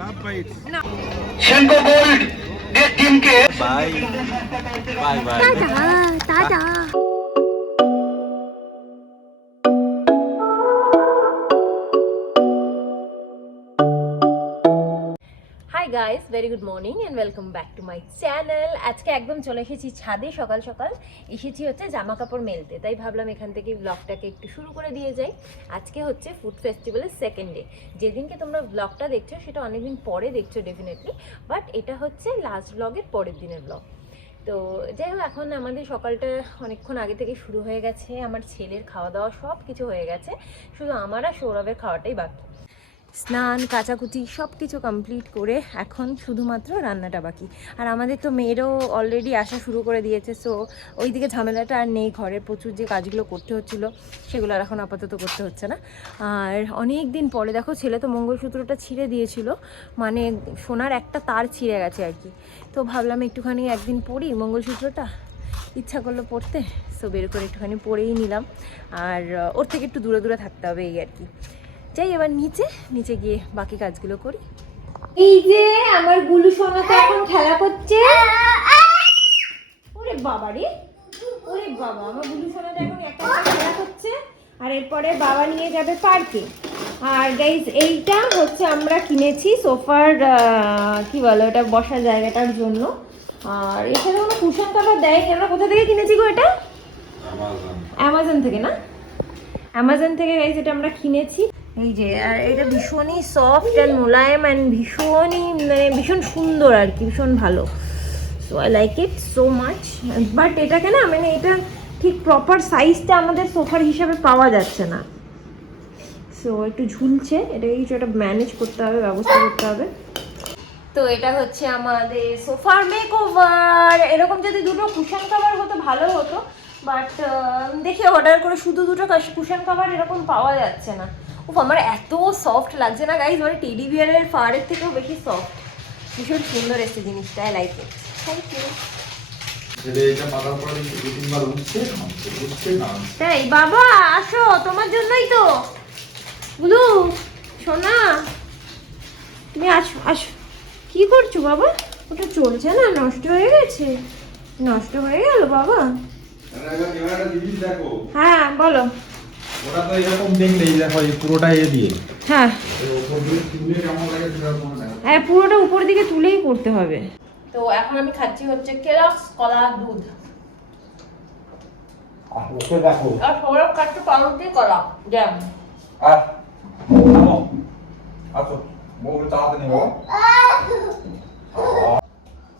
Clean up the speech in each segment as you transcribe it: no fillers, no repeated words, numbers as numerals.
Love bite Senco gold এর টিমকে by bye bye টাটা tata. Hi guys, very good morning and welcome back to my channel. আজকে একদম চলে এসেছি ছাদে, সকাল সকাল এসেছি হচ্ছে জামা কাপড় মেলতে, তাই ভাবলাম এখান থেকে ব্লগটাকে একটু শুরু করে দিয়ে যাই। আজকে হচ্ছে ফুড ফেস্টিভ্যালের সেকেন্ড ডে। যেদিনকে তোমরা ব্লগটা দেখছো সেটা অনেকদিন পরে দেখছো ডেফিনেটলি, বাট এটা হচ্ছে লাস্ট ব্লগের পরের দিনের ব্লগ। তো যাই হোক, এখন আমাদের সকালটা অনেকক্ষণ আগে থেকে শুরু হয়ে গেছে। আমার ছেলের খাওয়া দাওয়া সব কিছু হয়ে গেছে, শুধু আমার আর সৌরভের খাওয়াটাই বাকি। স্নান কাচাকুচি সব কিছু কমপ্লিট করে এখন শুধুমাত্র রান্নাটা বাকি। আর আমাদের তো মেয়েরও অলরেডি আসা শুরু করে দিয়েছে, সো ওই দিকে ঝামেলাটা আর নেই। ঘরের প্রচুর যে কাজগুলো করতে হচ্ছিলো সেগুলো আর এখন আপাতত করতে হচ্ছে না। আর অনেক দিন পরে দেখো, ছেলে তো মঙ্গলসূত্রটা ছিঁড়ে দিয়েছিল, মানে সোনার একটা তার ছিঁড়ে গেছে আর কি। তো ভাবলাম একটুখানি একদিন পরি মঙ্গলসূত্রটা, ইচ্ছা করলো পড়তে, সো বের করে একটুখানি পরেই নিলাম। আর ওর থেকে একটু দূরে দূরে থাকতে হবে এই আর কি। যাই এবার নিচে গিয়ে বাকি কাজগুলো করি। এই যে আমার গুলু সোনা তো এখন খেলা করছে। ওরে বাবা রে, ওরে বাবা, আমার গুলু সোনাটা এখন একটা খেলা করছে। আর এরপরে বাবা নিয়ে যাবে পার্কে। আর গাইজ, এইটা হচ্ছে আমরা কিনেছি সোফার কি বলো এটা, বসার জায়গাটার জন্য। আর এখানে কোনো কুশন কাভার দেয়নি। আমরা কোথা থেকে কিনেছি গো এটা? অ্যামাজন থেকে না? অ্যামাজন থেকে গাইজ এটা আমরা কিনেছি। এই যে, আর এটা ভীষণই সফট অ্যান্ড মোলায়েম অ্যান্ড ভীষণ সুন্দর আর কি, ভীষণ ভালো। So I like it so much. But এটাকে না, মানে এটা ঠিক প্রপার সাইজটা আমাদের সোফার হিসাবে পাওয়া যাচ্ছে না। সো একটু ঝুলছে, এটাকে কিছু একটা ম্যানেজ করতে হবে, ব্যবস্থা করতে হবে। তো এটা হচ্ছে আমাদের সোফার মেকওভার। এরকম যদি দুটো কুশন কভার হতো ভালো হতো, বাট দেখি অর্ডার করে শুধু দুটো কুশন কভার এরকম পাওয়া যাচ্ছে না। উফ, আমার এত সফট লাগছে না গাইজ, মানে টেডি বিয়ারের ফারের থেকেও বেশি সফট। ভীষণ সুন্দর এসছে জিনিসটা, I like it. Thank you. তাই বাবা আসো, তোমার জন্যই তো। বুলু সোনা, তুমি আসো আসো। কি করছো বাবা? ওটা চলছে না, নষ্ট হয়ে গেছে। নষ্ট হয়ে গেল বাবা? হ্যাঁ বলো। ওটা তো এরকম দেখলেই দেখো, এই পুরোটা এ দিয়ে। হ্যাঁ উপর দিয়ে তুলে কেমন লাগে সেরকম দেখো। হ্যাঁ, পুরোটা উপর দিকে তুলেই করতে হবে। তো এখন আমি খাচ্ছি হচ্ছে কেলগস কলা দুধ। ওকে দেখো। আর সৌরভ খাচ্ছে পাউরুটি কলা জ্যাম। আর নামো, আসো বউকে তাড়াতে নেবো।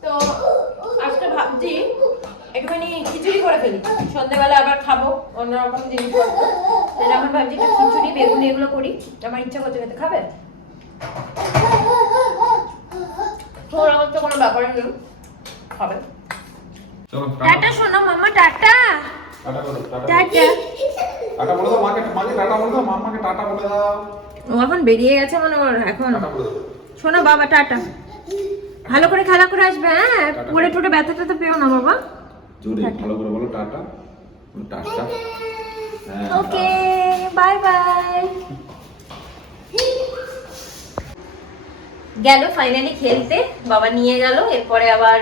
তো আজকে ভাবছি একটুখানি খিচুড়ি করে ফেলি, সন্ধ্যেবেলা আবার খাবো অন্যরকম জিনিসপত্র। তাই এখন ভাবছি একটু খিচুড়ি বেগুন এগুলো করি, আমার ইচ্ছা করছে খেতে। খাবে? সৌরভ তো কোনো ব্যাপারই নেই, খাবে। চলো টাটা শোনো মামা, টাটা। টাটা করো, টাটা টাটা। টাটা বলে দাও মাকে, মাকে টাটা বলে দাও, মামাকে টাটা বলে দাও। ও এখন বেরিয়ে গেছে মানে, ওর এখন টাটা বলে দাও। শোনো বাবা, টাটা। ভালো করে খেলা করে আসবে, হ্যাঁ? পড়ে টুটে ব্যথাটা তো পেও না বাবা। জোরে ভালো করে বলো টাটা। টাটা। হ্যাঁ ওকে, বাই বাই। গেল ফাইনালি খেলতে, বাবা নিয়ে গেল। এরপরে আবার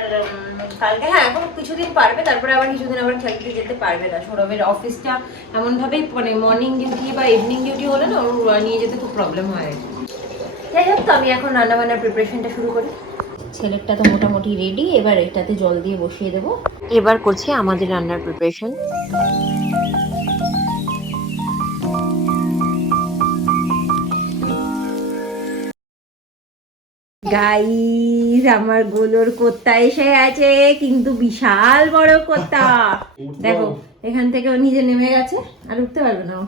কালকে, হ্যাঁ এখন কিছুদিন পারবে, তারপরে আবার কিছুদিন আবার খেলতে যেতে পারবে না। সৌরভের অফিসটা এমনভাবেই, মানে মর্নিং ডিউটি বা ইভিনিং ডিউটি হলে না, ওর নিয়ে যেতে খুব প্রবলেম হয় আর কি। যাই হোক, তো আমি এখন রান্নাবান্নার প্রিপারেশনটা শুরু করি। ছেলেরটা তো মোটামুটি রেডি, এবার এটাতে জল দিয়ে বসিয়ে দেবো। এবার করছি আমাদের রান্নার প্রিপারেশন। গাইস, আমার গোলোর কোত্তা এসে গেছে, কিন্তু বিশাল বড় কোত্তা। দেখো এখান থেকে ও নিজে নেমে গেছে, আর উঠতে পারবে না ও।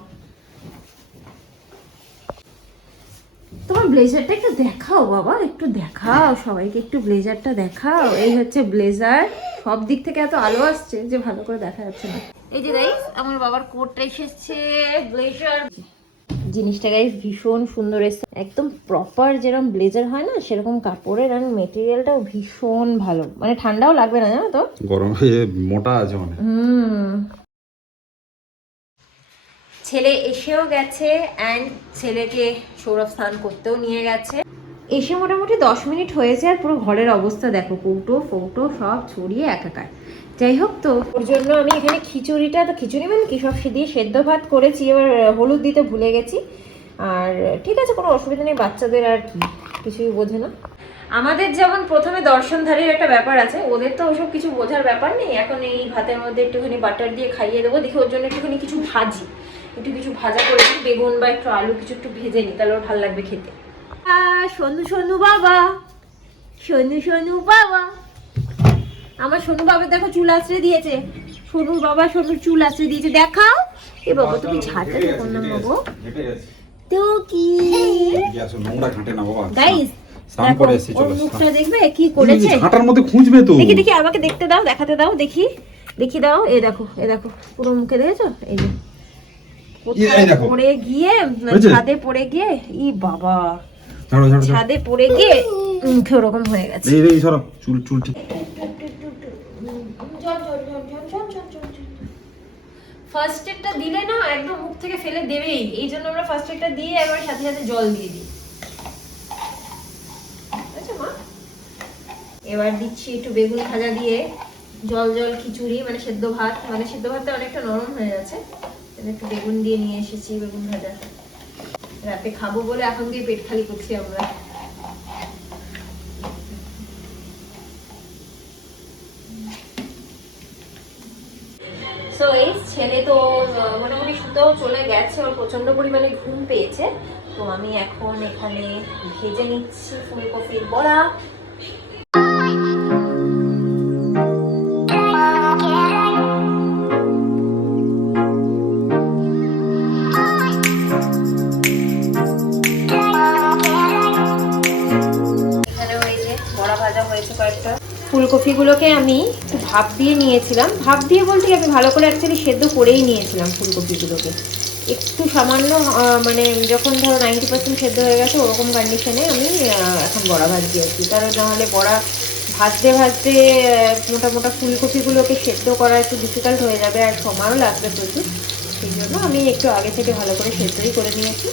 তোমার ব্লেজারটা একটু দেখাও বাবা, একটু দেখাও সবাইকে, একটু ব্লেজারটা দেখাও। এই হচ্ছে ব্লেজার। সব দিক থেকে এত আলো আসছে যে ভালো করে দেখা যাচ্ছে না। এই যে গাইস, আমার বাবার কোটটা এসেছে, ব্লেজার। জিনিসটা গাইস ভীষণ সুন্দর এসেছে, একদম প্রপার যেরকম ব্লেজার হয় না সেরকম কাপড়ের, আর মেটেরিয়ালটাও ভীষণ ভালো, মানে ঠান্ডাও লাগবে না জানো তো, গরম হয়ে মোটা আছে মানে। ছেলে এসেও গেছে অ্যান্ড ছেলেকে সৌরভ স্নান করতেও নিয়ে গেছে। এসে মোটামুটি 10 মিনিট হয়েছে আর পুরো ঘরের অবস্থা দেখো, কৌটো ফৌটো সব ছড়িয়ে একাকার। যাই হোক, তো ওর জন্য আমি এখানে খিচুড়িটা, তো খিচুড়ি মানে কি, সব দিয়ে সেদ্ধ ভাত করেছি, এবার হলুদ দিতে ভুলে গেছি। আর ঠিক আছে, কোনো অসুবিধা নেই, বাচ্চাদের আর কি কিছুই বোঝে না। আমাদের যেমন প্রথমে দর্শনধারীর একটা ব্যাপার আছে, ওদের তো ওসব কিছু বোঝার ব্যাপার নেই। এখন এই ভাতের মধ্যে একটুখানি বাটার দিয়ে খাইয়ে দেবো, দেখি ওর জন্য একটুখানি কিছু ভাজি, একটু কিছু ভাজা করে দিই, বেগুন বা একটু আলু কিছু একটু ভেজে নিই, তাহলে ওর ভালো লাগবে খেতে। সোনু সোনু বাবা, সোনু সোনু বাবা, আমার সোনু বাবা দেখো চুল আঁচড়ে দিয়েছে। সোনুর বাবা সোনুর চুল আঁচড়ে দিয়েছে, দেখাও। এ বাবা তুমি ঝাঁটা দেখো না বাবা, তো কি নোংরা ঘাটে না বাবা। গাইস স্নান করে এসেছি, চলো। মুখটা দেখবে কি করেছে, ঘাটার মধ্যে খুঁজবে তো। দেখি দেখি, আমাকে দেখতে দাও, দেখাতে দাও, দেখি দেখি দাও। এ দেখো, এ দেখো পুরো মুখে দেখেছো, এই যে পড়ে গিয়ে ছাদে পড়ে গিয়ে, ই বাবা ছাদে পড়ে গিয়ে মুখে ওরকম হয়ে গেছে। এই সরো, চুল চুল ঠিক। ফার্স্ট এডটা দিলে না একদম মুখ থেকে ফেলে দেবেই, এই জন্য আমরা ফার্স্ট এডটা দিয়ে এবার সাথে সাথে জল দিয়ে দিই। আচ্ছা মা, এবার দিচ্ছি একটু বেগুন ভাজা দিয়ে, জল জল খিচুড়ি মানে সেদ্ধ ভাত, মানে সেদ্ধ ভাতটা অনেকটা নরম হয়ে গেছে, একটু বেগুন দিয়ে নিয়ে এসেছি, বেগুন ভাজা। রাতে খাবো বলে এখন দিয়ে পেট খালি করছি আমরা। সো এই ছেলে তো মোটামুটি শুতেও চলে গেছে, ওর প্রচন্ড পরিমাণে ঘুম পেয়েছে। তো আমি এখন এখানে ভেজে নিচ্ছি ফুলকপির বড়া। এখানে ওই যে বড়া ভাজা হয়েছে কয়েকটা। ফুলকপিগুলোকে আমি একটু ভাপ দিয়ে নিয়েছিলাম, ভাপ দিয়ে বলতে কি আমি ভালো করে অ্যাকচুয়ালি সেদ্ধ করেই নিয়েছিলাম ফুলকপিগুলোকে। একটু সামান্য মানে যখন ধরো 90% সেদ্ধ হয়ে গেছে ওরকম কন্ডিশনে আমি এখন বড়া ভাজছি আর কি, কারণ নাহলে বড়া ভাজতে ভাজতে মোটা মোটা ফুলকপিগুলোকে সেদ্ধ করা একটু ডিফিকাল্ট হয়ে যাবে আর সময়ও লাগবে প্রচুর। সেই জন্য আমি একটু আগে থেকে ভালো করে সেদ্ধই করে নিয়েছি।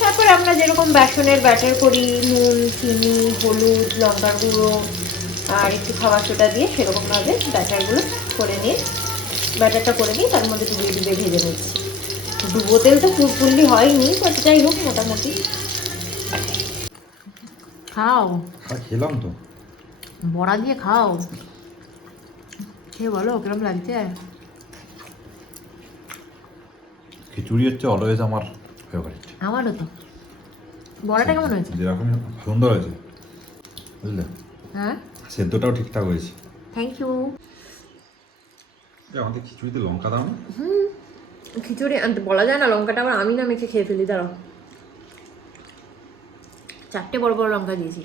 তারপর আমরা যেরকম বেসনের ব্যাটার করি, নুন চিনি হলুদ লঙ্কার গুঁড়ো আর একটু খাবার সোডা দিয়ে সেরকমভাবে ব্যাটারগুলো করে নিয়ে ব্যাটারটা করে নিয়ে তার মধ্যে ডুবিয়ে ডুবিয়ে ভেজে নিচ্ছি। ডুবো তেল তো ফুলফুল্লি হয়নি, বাট যাই হোক মোটামুটি। খাও, খেলাম তো, বড়া দিয়ে খাও, খেয়ে বলো কিরম লাগছে। খিচুড়ি হচ্ছে অলওয়েজ আমার ফেভারিট। আমারও তো। বড়াটা কেমন হয়েছে? যেরকম সুন্দর হয়েছে, বুঝলে? হ্যাঁ, সেদ্ধটাও ঠিকঠাক হয়েছে। Thank you. আমাদের খিচুড়িতে লঙ্কা দাও না? খিচুড়ি বলা যায় না, লঙ্কাটা আবার আমি না মেখে খেয়ে ফেলি, দাঁড়াও। 4টে বড় বড় লঙ্কা দিয়েছি।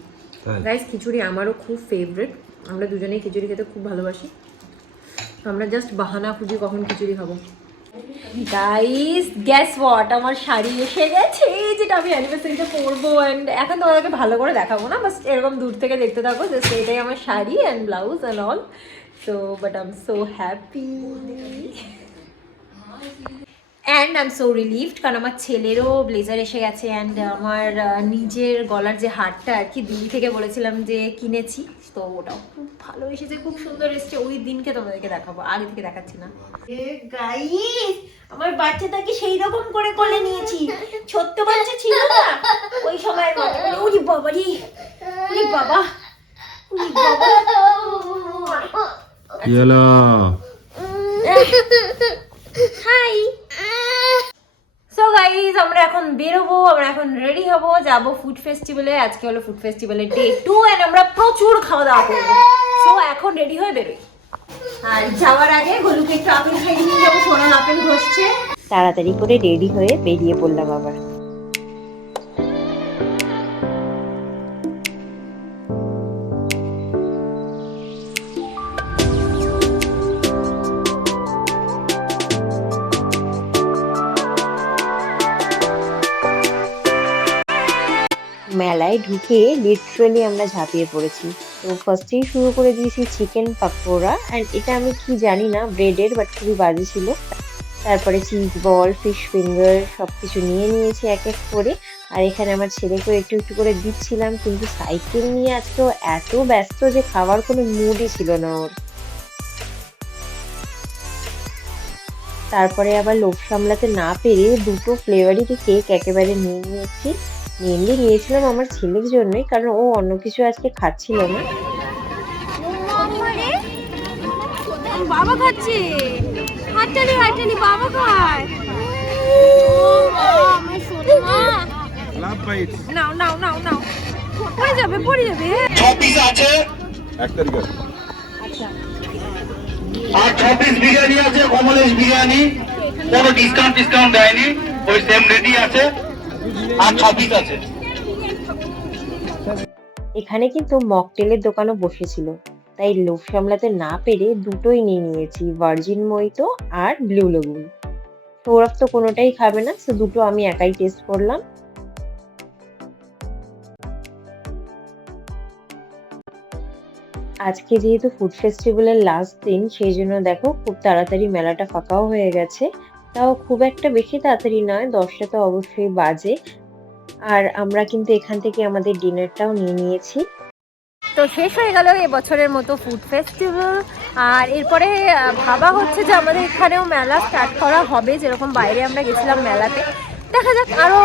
গাইস খিচুড়ি আমারও খুব ফেভারিট, আমরা দুজনেই খিচুড়ি খেতে খুব ভালোবাসি। তো আমরা জাস্ট বাহানা খুঁজি কখন খিচুড়ি খাবো। গাইস গ্যাস হোয়াট, আমার শাড়ি এসে গেছে, যেটা আমি অ্যানিভার্সারিতে পরবো। অ্যান্ড এখন তোমাদেরকে ভালো করে দেখাবো না, বাস এরকম দূর থেকে দেখতে থাকো, জাস্ট এটাই আমার sari and blouse and all. So but I am so happy and I am so relieved, কারণ আমার ছেলেরও ব্লেজার এসে গেছে। অ্যান্ড আমার নিজের গলার যে হারটা আর কি দিল্লি থেকে বলেছিলাম যে কিনেছি, তো ওটাও খুব ভালো এসেছে, খুব সুন্দর এসেছে। ওই দিনকে তোমাদেরকে দেখাবো, আগে থেকে দেখাচ্ছি না। গাইস আমার বাচ্চাটাকে সেই রকম করে কোলে নিয়েছি, ছোট্ট বাচ্চা ছিল না ওই সময়ের মতো। ওরে বাবা রে, ওরে বাবা, ওরে বাবা। কি হলো? হাই। সো গাইজ আমরা এখন বেরোবো, আমরা এখন রেডি হবো, যাবো ফুড ফেস্টিভ্যালে। আজকে হলো ফুড ফেস্টিভ্যালের ডে 2 এন্ড আমরা প্রচুর খাওয়া দাওয়া করবো। সো এখন রেডি হয়ে বেরোই, আর যাওয়ার আগে গলুকে একটু আপেল খাইয়ে নিয়ে যাবো, সোনা আপেল ঘষছে। তাড়াতাড়ি করে রেডি হয়ে বেরিয়ে পড়লাম আবার। মেলায় ঢুকে লিটারালি আমরা ঝাঁপিয়ে পড়েছি। তো ফার্স্টেই শুরু করে দিয়েছি চিকেন পাকোড়া, অ্যান্ড এটা আমি কি জানি না ব্রেডের, বাট খুবই বাজে ছিল। তারপরে চিজ বল, ফিশ ফিঙ্গার সব কিছু নিয়ে নিয়েছি এক এক করে। আর এখানে আমার ছেলেকেও একটু একটু করে দিচ্ছিলাম, কিন্তু সাইকেল নিয়ে আজকে ও এত ব্যস্ত যে খাওয়ার কোনো মুডই ছিল না ওর। তারপরে আবার লোভ সামলাতে না পেরে দুটো ফ্লেভারই কেক একেবারে নিয়ে নিয়েছি। মেনলি নিয়েছিলাম আমার ছেলের জন্যই, কারণ ও অন্য কিছু আজকে খাচ্ছিল না। বাবা খাচ্ছে, হাততালি হাততালি, বাবা খায়। নাও নাও নাও নাও, পড়ে যাবে পড়ে যাবে। 6 পিস আছে 1 তারিখে আর 6 পিস বিরিয়ানি আছে, কমলেশ বিরিয়ানি, কোনো ডিসকাউন্ট দেয়নি, ওই সেম রেডি আছে, আর 6 পিস আছে। এখানে কিন্তু মকটেলের দোকানও বসেছিল, তাই লোভ সামলাতে না পেরে দুটোই নিয়ে নিয়েছি, ভার্জিন মইতো আর ব্লু লেগুন। সৌরভ তো কোনোটাই খাবে না, তো দুটো আমি একাই টেস্ট করলাম। আজকে যেহেতু ফুড ফেস্টিভ্যালের লাস্ট দিন, সেই জন্য দেখো খুব তাড়াতাড়ি মেলাটা ফাঁকাও হয়ে গেছে। তাও খুব একটা বেশি তাড়াতাড়ি নয়, 10টা তো অবশ্যই বাজে। আর আমরা কিন্তু এখান থেকে আমাদের ডিনারটাও নিয়ে নিয়েছি। তো শেষ হয়ে গেল এবছরের মতো ফুড ফেস্টিভ্যাল। আর এরপরে ভাবা হচ্ছে যে আমাদের এখানেও মেলা স্টার্ট করা হবে, যেরকম বাইরে আমরা গেছিলাম মেলাতে। দেখা যাক আরও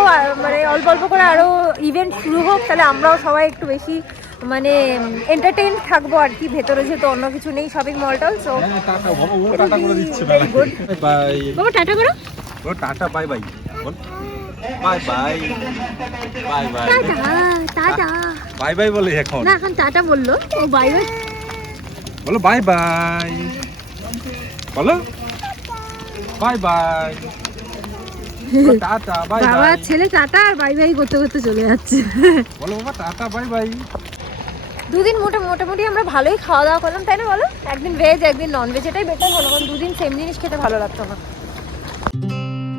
মানে অল্প অল্প করে আরও ইভেন্ট শুরু হোক, তাহলে আমরাও সবাই একটু বেশি মানে এন্টারটেইন থাকবো আর কি। ভেতরে যেহেতু অন্য কিছু নেই শপিং মল টল, সো টাটা করে দিচ্ছে ভেরি গুড। বাই বাবা টাটা করো। ও টাটা বাই বাই বল বাই বাই বাই বাই টাটা টাটা। বাই বাই বলে এখন না এখন টাটা বললো, ও বাই বাই বলো, বাই বাই বলো, বাই বাই টাটা বাই বাবা বাই ছেলে টাটা আর বাই বাই করতে করতে চলে যাচ্ছে। বলো বাবা টাটা বাই বাই। দুদিন মোটামুটি আমরা ভালোই খাওয়া দাওয়া করলাম, তাই না বলো? একদিন ভেজ একদিন নন ভেজ, এটাই বেটার হলো, কারণ দুদিন সেম জিনিস খেতে ভালো লাগতো না।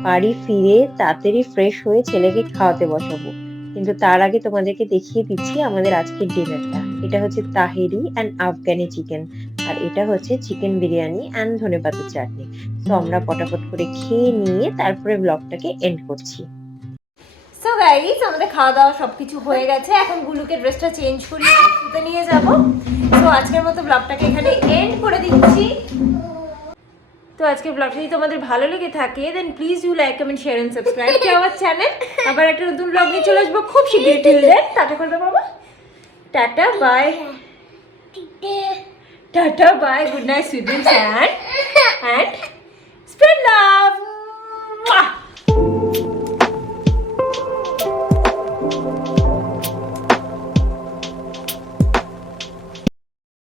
বাড়ি ফিরে তাড়াতাড়ি ফ্রেশ হয়ে ছেলেকে খাওয়াতে বসাবো, কিন্তু তার আগে তোমাদেরকে দেখিয়ে দিচ্ছি আমাদের আজকের ডিনারটা। এটা হচ্ছে তাহেরি অ্যান্ড আফগানি চিকেন, আর এটা হচ্ছে চিকেন বিরিয়ানি অ্যান্ড ধনেপাতার চাটনি। তো আমরা পটাপট করে খেয়ে নিয়ে তারপরে ব্লগটাকে এন্ড করছি। সো গাইস, আমাদের খাওয়া দাওয়া সবকিছু হয়ে গেছে, এখন গুলুকে ড্রেসটা চেঞ্জ করিয়ে শুতে নিয়ে যাব। তো আজকের মতো ব্লগটাকে এখানে এন্ড করে দিচ্ছি। তো আজকের ব্লগটা যদি তোমাদের ভালো লেগে থাকে, then please do like comment share and subscribe to our channel. আবার একটা নতুন ব্লগ নিয়ে চলে আসবো খুব শীঘ্রই। টিল দেন টাটা করে দাও বাবা, টাটা বাই, টাটা by, good night, sweet dreams and spread love.